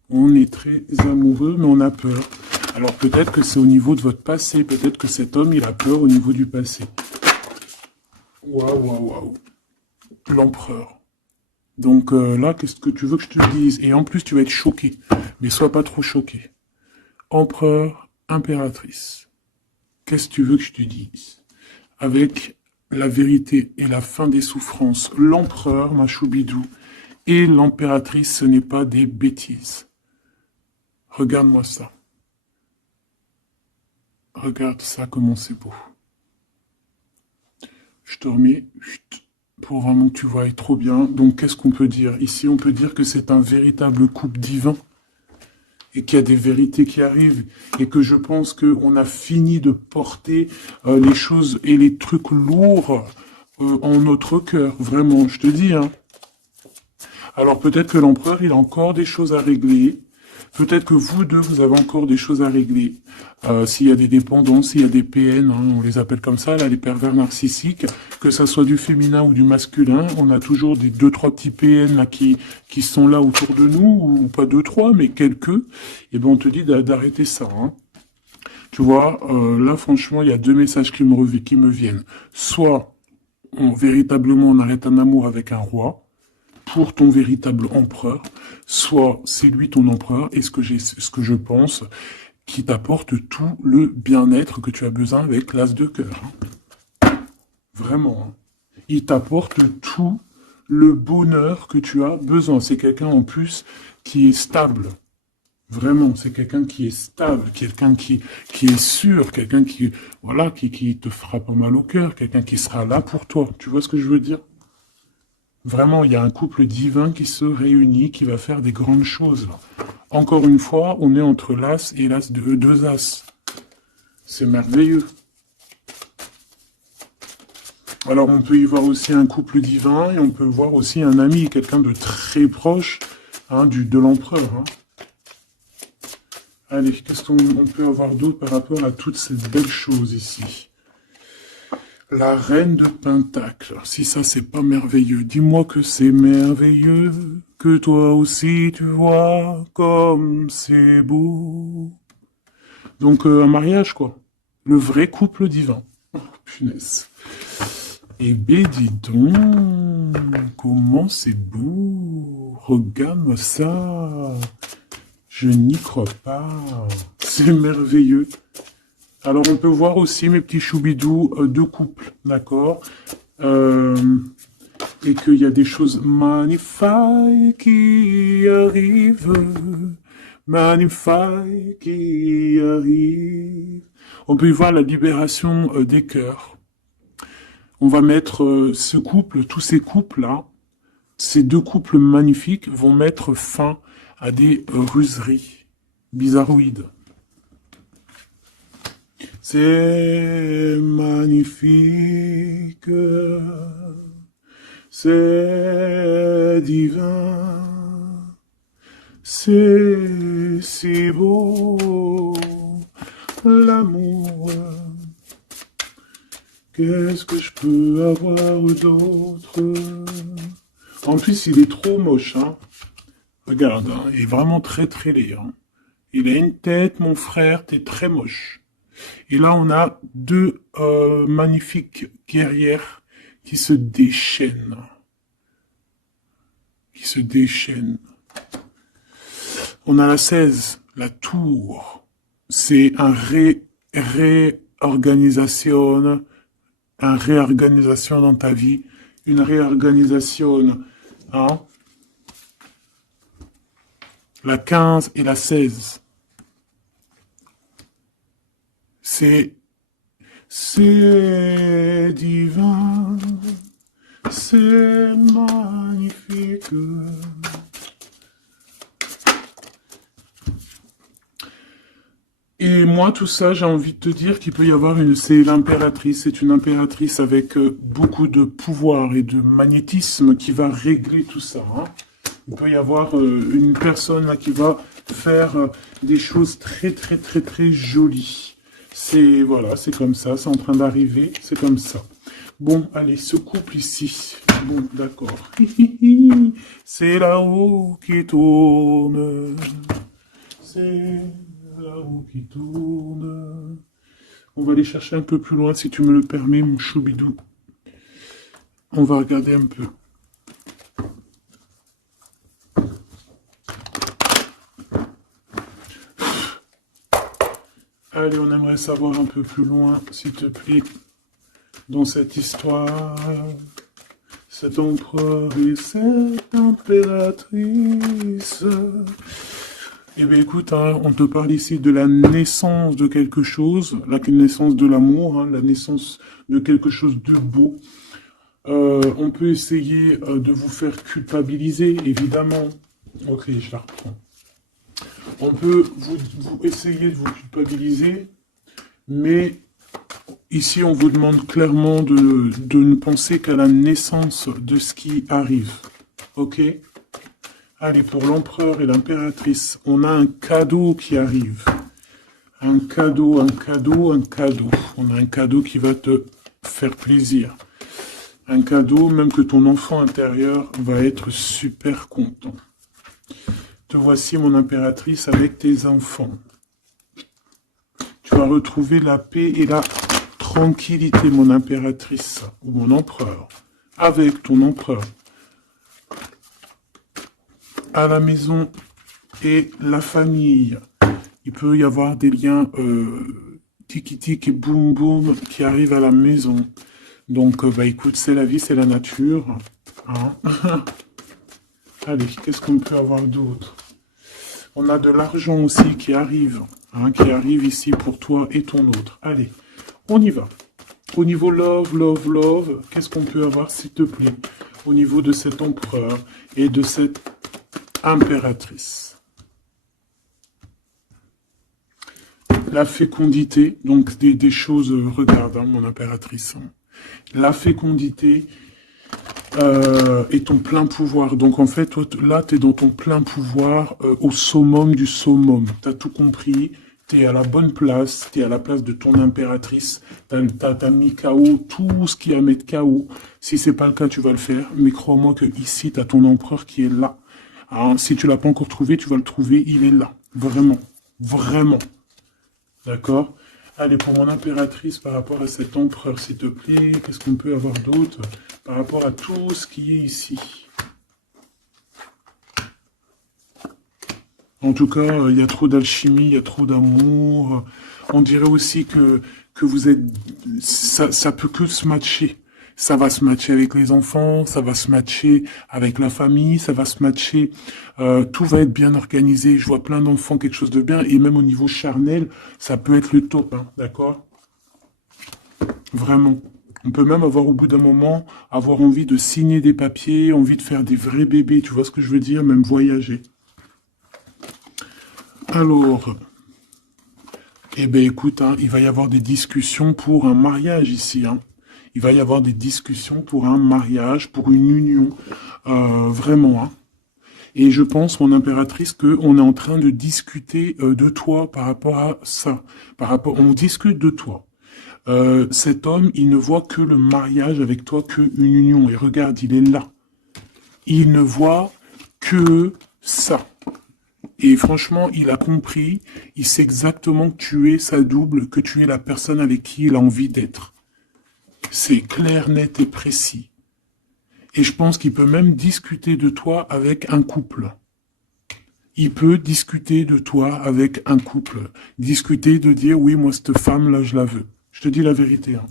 On est très amoureux, mais on a peur. Alors peut-être que c'est au niveau de votre passé. Peut-être que cet homme, il a peur au niveau du passé. Waouh. L'empereur. Donc là, qu'est-ce que tu veux que je te dise? Et en plus, tu vas être choqué. Mais sois pas trop choqué. Empereur, impératrice. Qu'est-ce que tu veux que je te dise? Avec la vérité et la fin des souffrances, l'empereur, ma choubidou, et l'impératrice, ce n'est pas des bêtises. Regarde-moi ça. Regarde ça, comment c'est beau. Je te remets pour vraiment que tu vois trop bien. Donc, qu'est-ce qu'on peut dire? Ici, on peut dire que c'est un véritable couple divin et qu'il y a des vérités qui arrivent et que je pense qu'on a fini de porter les choses et les trucs lourds en notre cœur. Vraiment, je te dis. Hein. Alors, peut-être que l'empereur, il a encore des choses à régler. Peut-être que vous deux, vous avez encore des choses à régler. S'il y a des dépendances, s'il y a des PN, hein, on les appelle comme ça, là, les pervers narcissiques, que ça soit du féminin ou du masculin, on a toujours des 2-3 petits PN là, qui sont là autour de nous, ou pas 2-3, mais quelques, et ben on te dit d'arrêter ça. Hein. Tu vois, là franchement, il y a deux messages qui me viennent. Soit, véritablement, on arrête un amour avec un roi, pour ton véritable empereur, soit c'est lui ton empereur, et ce que je pense, qui t'apporte tout le bien-être que tu as besoin avec l'as de cœur. Hein. Vraiment. Hein. Il t'apporte tout le bonheur que tu as besoin. C'est quelqu'un en plus qui est stable. Vraiment, c'est quelqu'un qui est stable, quelqu'un qui est sûr, quelqu'un qui te fera pas mal au cœur, quelqu'un qui sera là pour toi. Tu vois ce que je veux dire? Vraiment, il y a un couple divin qui se réunit, qui va faire des grandes choses. Encore une fois, on est entre l'as et l'as de deux as. C'est merveilleux. Alors, on peut y voir aussi un couple divin et on peut voir aussi un ami, quelqu'un de très proche hein, de l'empereur. Hein. Allez, qu'est-ce qu'on peut avoir d'autre par rapport à toutes ces belles choses ici? La reine de Pentacle. Si ça, c'est pas merveilleux, dis-moi que c'est merveilleux, que toi aussi tu vois comme c'est beau. Donc, un mariage, quoi. Le vrai couple divin. Oh, punaise. Eh ben, dis donc, comment c'est beau. Regarde-moi ça. Je n'y crois pas. C'est merveilleux. Alors, on peut voir aussi, mes petits choubidous, deux couples, d'accord, et qu'il y a des choses magnifiques qui arrivent. Magnifiques qui arrivent. On peut y voir la libération des cœurs. On va mettre ce couple, tous ces couples-là, ces deux couples magnifiques vont mettre fin à des ruseries bizarroïdes. C'est magnifique, c'est divin, c'est si beau, l'amour. Qu'est-ce que je peux avoir d'autre? En plus, il est trop moche, hein. Regarde, hein, il est vraiment très très laid. Hein. Il a une tête, mon frère, t'es très moche. Et là, on a deux magnifiques guerrières qui se déchaînent. Qui se déchaînent. On a la 16, la tour. C'est un réorganisation dans ta vie. Une réorganisation. Hein? La 15 et la 16. C'est divin, c'est magnifique. Et moi, tout ça, j'ai envie de te dire qu'il peut y avoir c'est l'impératrice, c'est une impératrice avec beaucoup de pouvoir et de magnétisme qui va régler tout ça. Hein. Il peut y avoir une personne là, qui va faire des choses très très très très jolies. C'est voilà, c'est comme ça, c'est en train d'arriver, c'est comme ça. Bon, allez, ce couple ici. Bon, d'accord. C'est là-haut qui tourne. C'est là-haut qui tourne. On va aller chercher un peu plus loin, si tu me le permets, mon choubidou. On va regarder un peu. Allez, on aimerait savoir un peu plus loin, s'il te plaît, dans cette histoire. Cet empereur et cette impératrice. Eh bien, écoute, hein, on te parle ici de la naissance de quelque chose, la naissance de l'amour, hein, la naissance de quelque chose de beau. On peut essayer de vous faire culpabiliser, évidemment. Ok, je la reprends. On peut essayer de vous culpabiliser, mais ici, on vous demande clairement de ne penser qu'à la naissance de ce qui arrive. Ok? Allez, pour l'empereur et l'impératrice, on a un cadeau qui arrive. Un cadeau, un cadeau, un cadeau. On a un cadeau qui va te faire plaisir. Un cadeau, même que ton enfant intérieur va être super content. Te voici, mon impératrice, avec tes enfants. Tu vas retrouver la paix et la tranquillité, mon impératrice, ou mon empereur, avec ton empereur, à la maison et la famille. Il peut y avoir des liens tiki-tic et boum-boum qui arrivent à la maison. Donc, bah écoute, c'est la vie, c'est la nature. Hein. Allez, qu'est-ce qu'on peut avoir d'autre? On a de l'argent aussi qui arrive. Hein, qui arrive ici pour toi et ton autre. Allez, on y va. Au niveau love, love, love, qu'est-ce qu'on peut avoir, s'il te plaît? Au niveau de cet empereur et de cette impératrice. La fécondité, donc des choses, regarde, hein, mon impératrice. Hein. La fécondité et ton plein pouvoir. Donc en fait, toi, là, tu es dans ton plein pouvoir au summum du summum. Tu as tout compris, tu es à la bonne place, tu es à la place de ton impératrice. Tu as mis KO tout ce qui est à mettre KO. Si c'est pas le cas, tu vas le faire. Mais crois-moi que ici, tu as ton empereur qui est là. Hein, si tu l'as pas encore trouvé, tu vas le trouver, il est là. Vraiment. Vraiment. D'accord? Allez, pour mon impératrice, par rapport à cet empereur, s'il te plaît, qu'est-ce qu'on peut avoir d'autre par rapport à tout ce qui est ici? En tout cas, il y a trop d'alchimie, il y a trop d'amour. On dirait aussi que vous êtes... ça peut que se matcher. Ça va se matcher avec les enfants, ça va se matcher avec la famille, ça va se matcher. Tout va être bien organisé. Je vois plein d'enfants, quelque chose de bien. Et même au niveau charnel, ça peut être le top, hein, d'accord? Vraiment. On peut même avoir au bout d'un moment, avoir envie de signer des papiers, envie de faire des vrais bébés, tu vois ce que je veux dire? Même voyager. Alors, eh ben écoute, hein, il va y avoir des discussions pour un mariage ici, hein. Il va y avoir des discussions pour un mariage, pour une union, vraiment, hein. Et je pense, mon impératrice, qu'on est en train de discuter de toi par rapport à ça. On discute de toi. Cet homme, il ne voit que le mariage avec toi, qu'une union. Et regarde, il est là. Il ne voit que ça. Et franchement, il a compris, il sait exactement que tu es sa double, que tu es la personne avec qui il a envie d'être. C'est clair, net et précis. Et je pense qu'il peut même discuter de toi avec un couple. Il peut discuter de toi avec un couple. Discuter de dire, oui, moi, cette femme-là, je la veux. Je te dis la vérité, hein.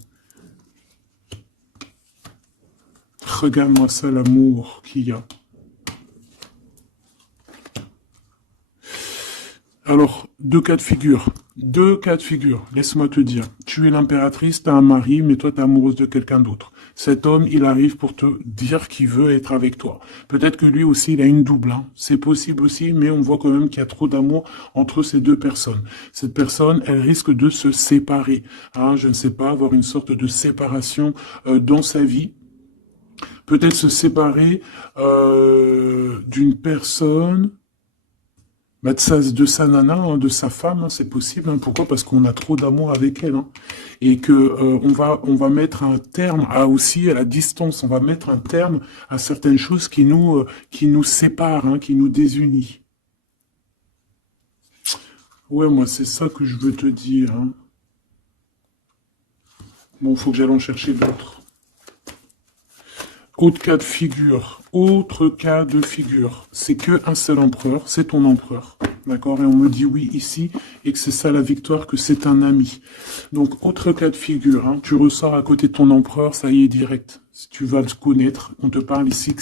Regarde-moi ça, l'amour qu'il y a. Alors, deux cas de figure. Deux cas de figure, laisse-moi te dire. Tu es l'impératrice, t'as un mari, mais toi t'es amoureuse de quelqu'un d'autre. Cet homme, il arrive pour te dire qu'il veut être avec toi. Peut-être que lui aussi, il a une double, hein. C'est possible aussi, mais on voit quand même qu'il y a trop d'amour entre ces deux personnes. Cette personne, elle risque de se séparer, hein. Je ne sais pas, avoir une sorte de séparation dans sa vie. Peut-être se séparer d'une personne, bah de sa nana, hein, de sa femme, hein, c'est possible, hein. Pourquoi? Parce qu'on a trop d'amour avec elle, hein. Et que on va mettre un terme à aussi à la distance. On va mettre un terme à certaines choses qui nous séparent, hein, qui nous désunissent. Ouais, moi c'est ça que je veux te dire, hein. Bon, faut que j'aille en chercher d'autres. Autre cas de figure, c'est que un seul empereur, c'est ton empereur, d'accord? Et on me dit oui ici, et que c'est ça la victoire, que c'est un ami. Donc, autre cas de figure, hein, tu ressors à côté de ton empereur, ça y est, direct. Si tu vas le connaître, on te parle ici que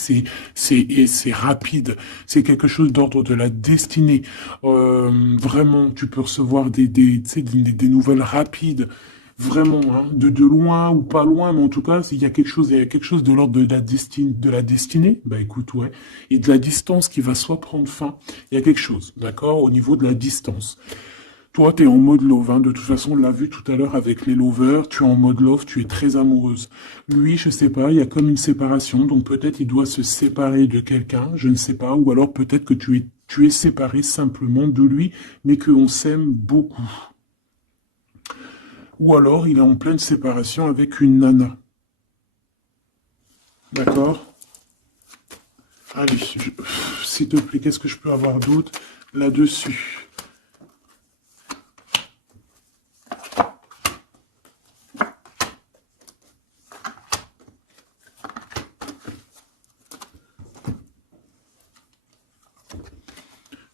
c'est rapide, c'est quelque chose d'ordre de la destinée. Vraiment, tu peux recevoir tu sais, des nouvelles rapides. Vraiment, hein, de loin ou pas loin, mais en tout cas, il y a quelque chose de l'ordre de la destinée, bah écoute, ouais, et de la distance qui va soit prendre fin, il y a quelque chose, d'accord, au niveau de la distance. Toi, tu es en mode love, hein, de toute façon, on l'a vu tout à l'heure avec les lovers, tu es en mode love, tu es très amoureuse. Lui, je sais pas, il y a comme une séparation, donc peut-être il doit se séparer de quelqu'un, je ne sais pas, ou alors peut-être que tu es séparé simplement de lui, mais qu'on s'aime beaucoup. Ou alors, il est en pleine séparation avec une nana. D'accord? Allez, s'il te plaît, qu'est-ce que je peux avoir d'autre là-dessus?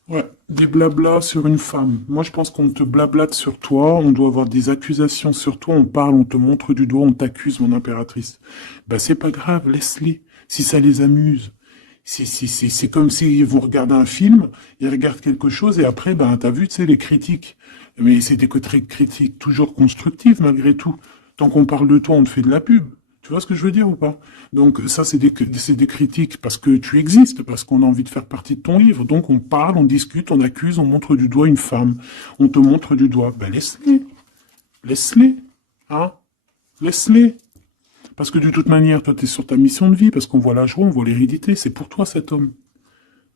Ouais, des blablas sur une femme. Moi, je pense qu'on te blablate sur toi, on doit avoir des accusations sur toi, on parle, on te montre du doigt, on t'accuse, mon impératrice. Bah, c'est pas grave, laisse-les, si ça les amuse. C'est comme si vous regardez un film, ils regardent quelque chose et après, ben, t'as vu, tu sais, les critiques. Mais c'est des critiques toujours constructives malgré tout. Tant qu'on parle de toi, on te fait de la pub. Tu vois ce que je veux dire ou pas? Donc ça, c'est des critiques parce que tu existes, parce qu'on a envie de faire partie de ton livre. Donc on parle, on discute, on accuse, on montre du doigt une femme. On te montre du doigt. Ben laisse-les. Laisse-les. Hein? Laisse-les. Parce que de toute manière, toi, tu es sur ta mission de vie, parce qu'on voit la joie, on voit l'hérédité. C'est pour toi cet homme.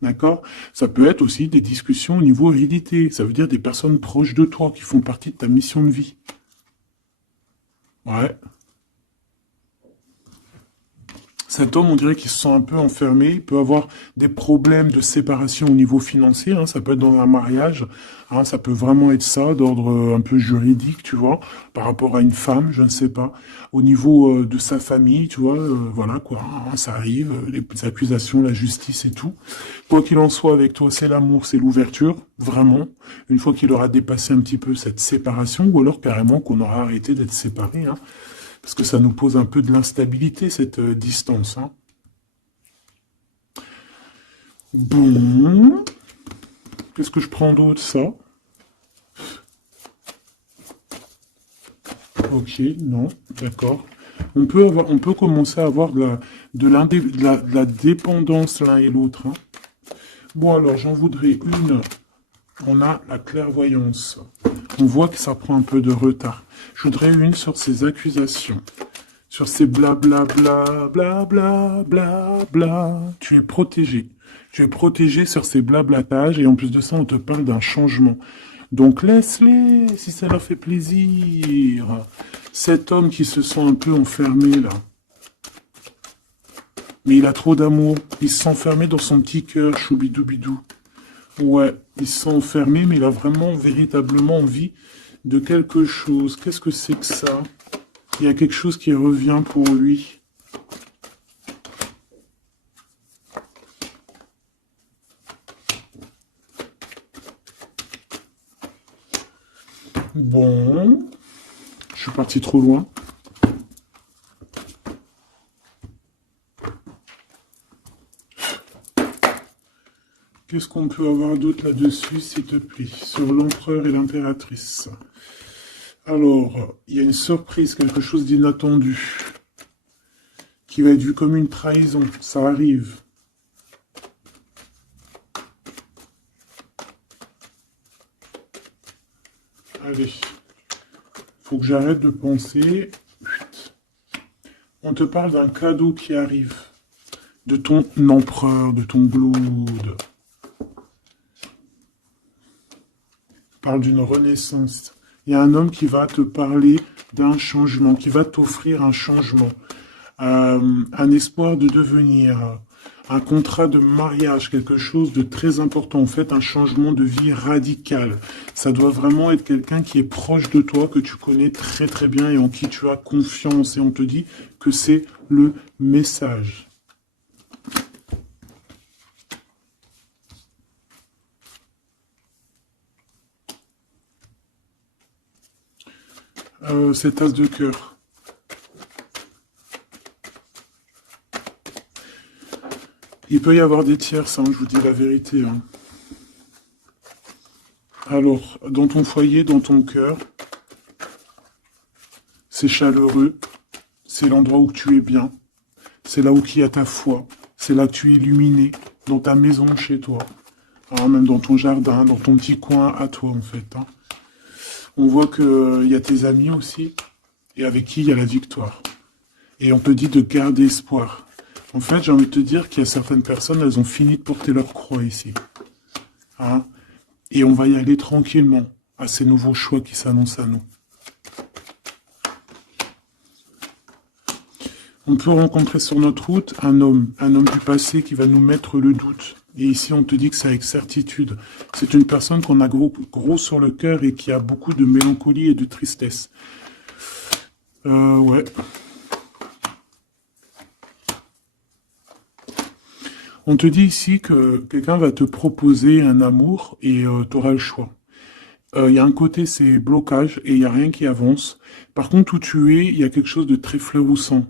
D'accord? Ça peut être aussi des discussions au niveau hérédité. Ça veut dire des personnes proches de toi qui font partie de ta mission de vie. Cet homme, on dirait qu'il se sent un peu enfermé, il peut avoir des problèmes de séparation au niveau financier, hein, ça peut être dans un mariage, hein, ça peut vraiment être ça, d'ordre un peu juridique, tu vois, par rapport à une femme, je ne sais pas. Au niveau de sa famille, tu vois, voilà quoi, hein, ça arrive, les accusations, la justice et tout. Quoi qu'il en soit, avec toi, c'est l'amour, c'est l'ouverture, vraiment. Une fois qu'il aura dépassé un petit peu cette séparation, ou alors carrément qu'on aura arrêté d'être séparés, hein. Parce que ça nous pose un peu de l'instabilité, cette distance. Hein. Bon. Qu'est-ce que je prends d'autre, ça? Ok, non, d'accord. On peut commencer à avoir de la dépendance l'un et l'autre. Hein. Bon, alors, j'en voudrais une. On a la clairvoyance. On voit que ça prend un peu de retard. Je voudrais une sur ces accusations. Sur ces blablabla, blablabla, bla. Tu es protégé. Tu es protégé sur ces blablatages et en plus de ça, on te parle d'un changement. Donc laisse-les, si ça leur fait plaisir. Cet homme qui se sent un peu enfermé là. Mais il a trop d'amour. Il se sent enfermé dans son petit cœur, choubidoubidou. Ouais, il se sent enfermé, mais il a vraiment, véritablement envie de quelque chose. Qu'est-ce que c'est que ça? Il y a quelque chose qui revient pour lui. Bon, je suis parti trop loin. Qu'est-ce qu'on peut avoir d'autre là-dessus, s'il te plaît, sur l'empereur et l'impératrice? Alors, il y a une surprise, quelque chose d'inattendu, qui va être vu comme une trahison. Ça arrive. Allez, faut que j'arrête de penser. On te parle d'un cadeau qui arrive, de ton empereur, de ton blood. On parle d'une renaissance. Il y a un homme qui va te parler d'un changement, qui va t'offrir un changement, un espoir de devenir, un contrat de mariage, quelque chose de très important, en fait, un changement de vie radical. Ça doit vraiment être quelqu'un qui est proche de toi, que tu connais très très bien et en qui tu as confiance. Et on te dit que c'est le message. Cet as de cœur. Il peut y avoir des tierces, hein, je vous dis la vérité. Hein. Alors, dans ton foyer, dans ton cœur, c'est chaleureux, c'est l'endroit où tu es bien, c'est là où il y a ta foi, c'est là que tu es illuminé, dans ta maison, chez toi, hein, même dans ton jardin, dans ton petit coin à toi, en fait. Hein. On voit qu'il y a tes amis aussi, et avec qui il y a la victoire. Et on te dit de garder espoir. En fait, j'ai envie de te dire qu'il y a certaines personnes, elles ont fini de porter leur croix ici. Hein? Et on va y aller tranquillement à ces nouveaux choix qui s'annoncent à nous. On peut rencontrer sur notre route un homme du passé qui va nous mettre le doute. Et ici, on te dit que c'est avec certitude. C'est une personne qu'on a gros sur le cœur et qui a beaucoup de mélancolie et de tristesse. Ouais. On te dit ici que quelqu'un va te proposer un amour et tu auras le choix. Il y a un côté, c'est blocage et il n'y a rien qui avance. Par contre, où tu es, il y a quelque chose de très florissant.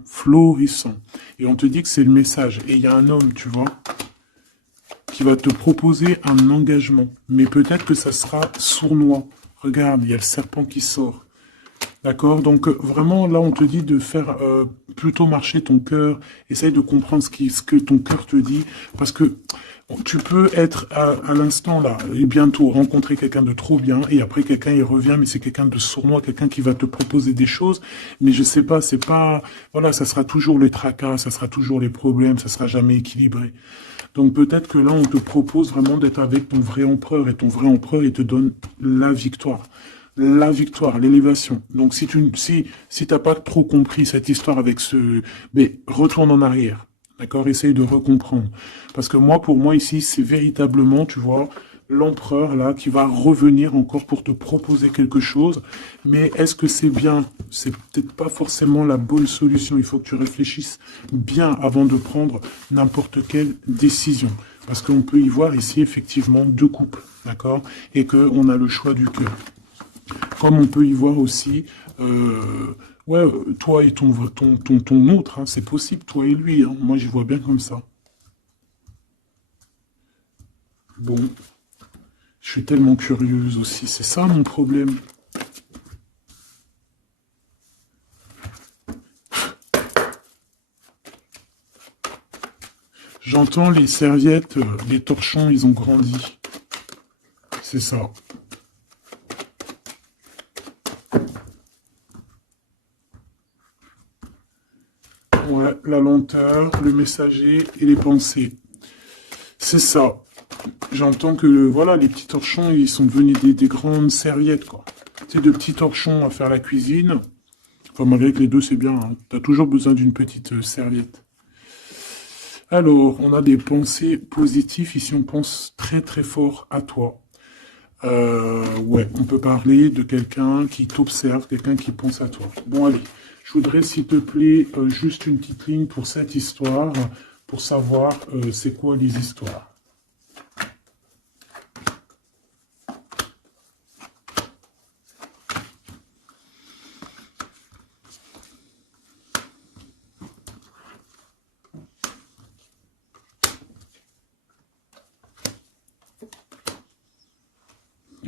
Et on te dit que c'est le message. Et il y a un homme, tu vois, qui va te proposer un engagement. Mais peut-être que ça sera sournois. Regarde, il y a le serpent qui sort. D'accord? Donc vraiment, là, on te dit de faire plutôt marcher ton cœur. Essaye de comprendre ce que ton cœur te dit. Parce que tu peux être à l'instant là, et bientôt rencontrer quelqu'un de trop bien, et après quelqu'un il revient, mais c'est quelqu'un de sournois, quelqu'un qui va te proposer des choses, mais je sais pas, c'est pas... Voilà, ça sera toujours les tracas, ça sera toujours les problèmes, ça sera jamais équilibré. Donc peut-être que là, on te propose vraiment d'être avec ton vrai empereur, et ton vrai empereur, il te donne la victoire. La victoire, l'élévation. Donc si t'as pas trop compris cette histoire avec ce... Mais retourne en arrière. D'accord? Essaye de recomprendre. Parce que moi, pour moi, ici, c'est véritablement, tu vois, l'empereur, là, qui va revenir encore pour te proposer quelque chose. Mais est-ce que c'est bien? C'est peut-être pas forcément la bonne solution. Il faut que tu réfléchisses bien avant de prendre n'importe quelle décision. Parce qu'on peut y voir ici, effectivement, deux couples. D'accord? Et qu'on a le choix du cœur. Comme on peut y voir aussi, ouais, toi et ton autre, hein, c'est possible, toi et lui, hein. Moi, j'y vois bien comme ça. Bon, je suis tellement curieuse aussi, c'est ça mon problème. J'entends les serviettes, les torchons, ils ont grandi. C'est ça. Ouais, la lenteur, le messager et les pensées. C'est ça. J'entends que, voilà, les petits torchons, ils sont devenus des grandes serviettes, quoi. Tu sais, de petits torchons à faire la cuisine. Enfin, malgré que les deux, c'est bien, hein. T'as toujours besoin d'une petite serviette. Alors, on a des pensées positives. Ici, on pense très très fort à toi. Ouais, on peut parler de quelqu'un qui t'observe, quelqu'un qui pense à toi. Bon, allez, je voudrais, s'il te plaît, juste une petite ligne pour cette histoire, pour savoir c'est quoi les histoires.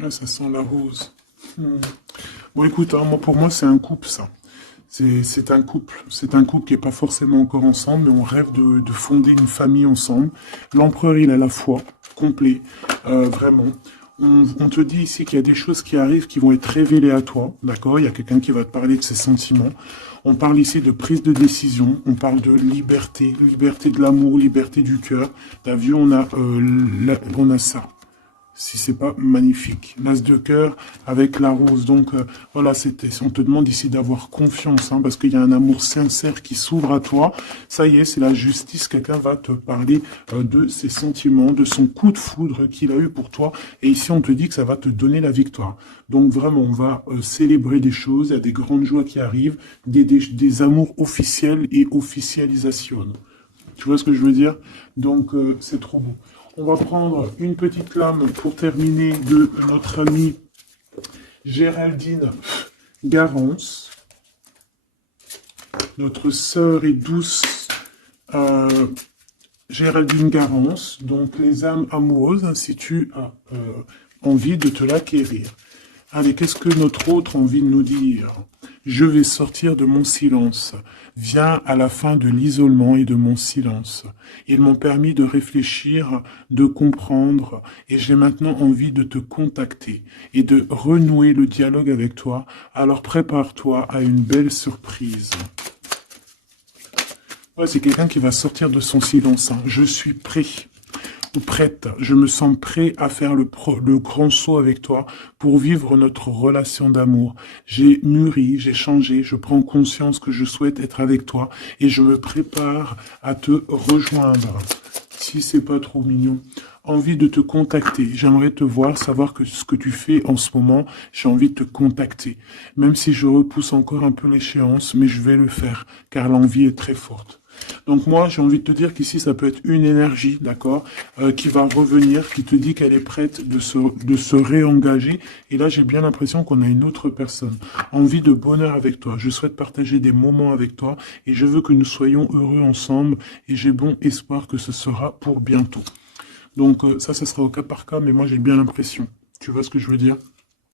Ah, ça sent la rose. Hmm. Bon, écoute, hein, moi, pour moi, c'est un couple, ça. C'est un couple. C'est un couple qui n'est pas forcément encore ensemble, mais on rêve de fonder une famille ensemble. L'empereur, il a la foi, complet, vraiment. On te dit ici qu'il y a des choses qui arrivent qui vont être révélées à toi, d'accord? Il y a quelqu'un qui va te parler de ses sentiments. On parle ici de prise de décision, on parle de liberté, liberté de l'amour, liberté du cœur. T'as vu, on a ça. Si c'est pas magnifique. L'as de cœur avec la rose. Donc voilà, on te demande ici d'avoir confiance, hein, parce qu'il y a un amour sincère qui s'ouvre à toi. Ça y est, c'est la justice. Quelqu'un va te parler de ses sentiments, de son coup de foudre qu'il a eu pour toi. Et ici, on te dit que ça va te donner la victoire. Donc vraiment, on va célébrer des choses. Il y a des grandes joies qui arrivent, des amours officiels et officialisation. Tu vois ce que je veux dire? Donc c'est trop beau. On va prendre une petite lame pour terminer de notre amie Géraldine Garance, notre sœur et douce Géraldine Garance. Donc les âmes amoureuses, hein, si tu as envie de te l'acquérir. Allez, qu'est-ce que notre autre a envie de nous dire? Je vais sortir de mon silence. Viens à la fin de l'isolement et de mon silence. Ils m'ont permis de réfléchir, de comprendre, et j'ai maintenant envie de te contacter et de renouer le dialogue avec toi. Alors prépare-toi à une belle surprise. Ouais, c'est quelqu'un qui va sortir de son silence, hein. Je suis prêt. Ou prête, je me sens prêt à faire le grand saut avec toi pour vivre notre relation d'amour. J'ai mûri, j'ai changé, je prends conscience que je souhaite être avec toi et je me prépare à te rejoindre. Si c'est pas trop mignon. Envie de te contacter. J'aimerais te voir, savoir que ce que tu fais en ce moment, j'ai envie de te contacter. Même si je repousse encore un peu l'échéance, mais je vais le faire, car l'envie est très forte. Donc moi, j'ai envie de te dire qu'ici, ça peut être une énergie, d'accord, qui va revenir, qui te dit qu'elle est prête de se réengager. Et là, j'ai bien l'impression qu'on a une autre personne. Envie de bonheur avec toi. Je souhaite partager des moments avec toi et je veux que nous soyons heureux ensemble. Et j'ai bon espoir que ce sera pour bientôt. Donc ça sera au cas par cas, mais moi, j'ai bien l'impression. Tu vois ce que je veux dire?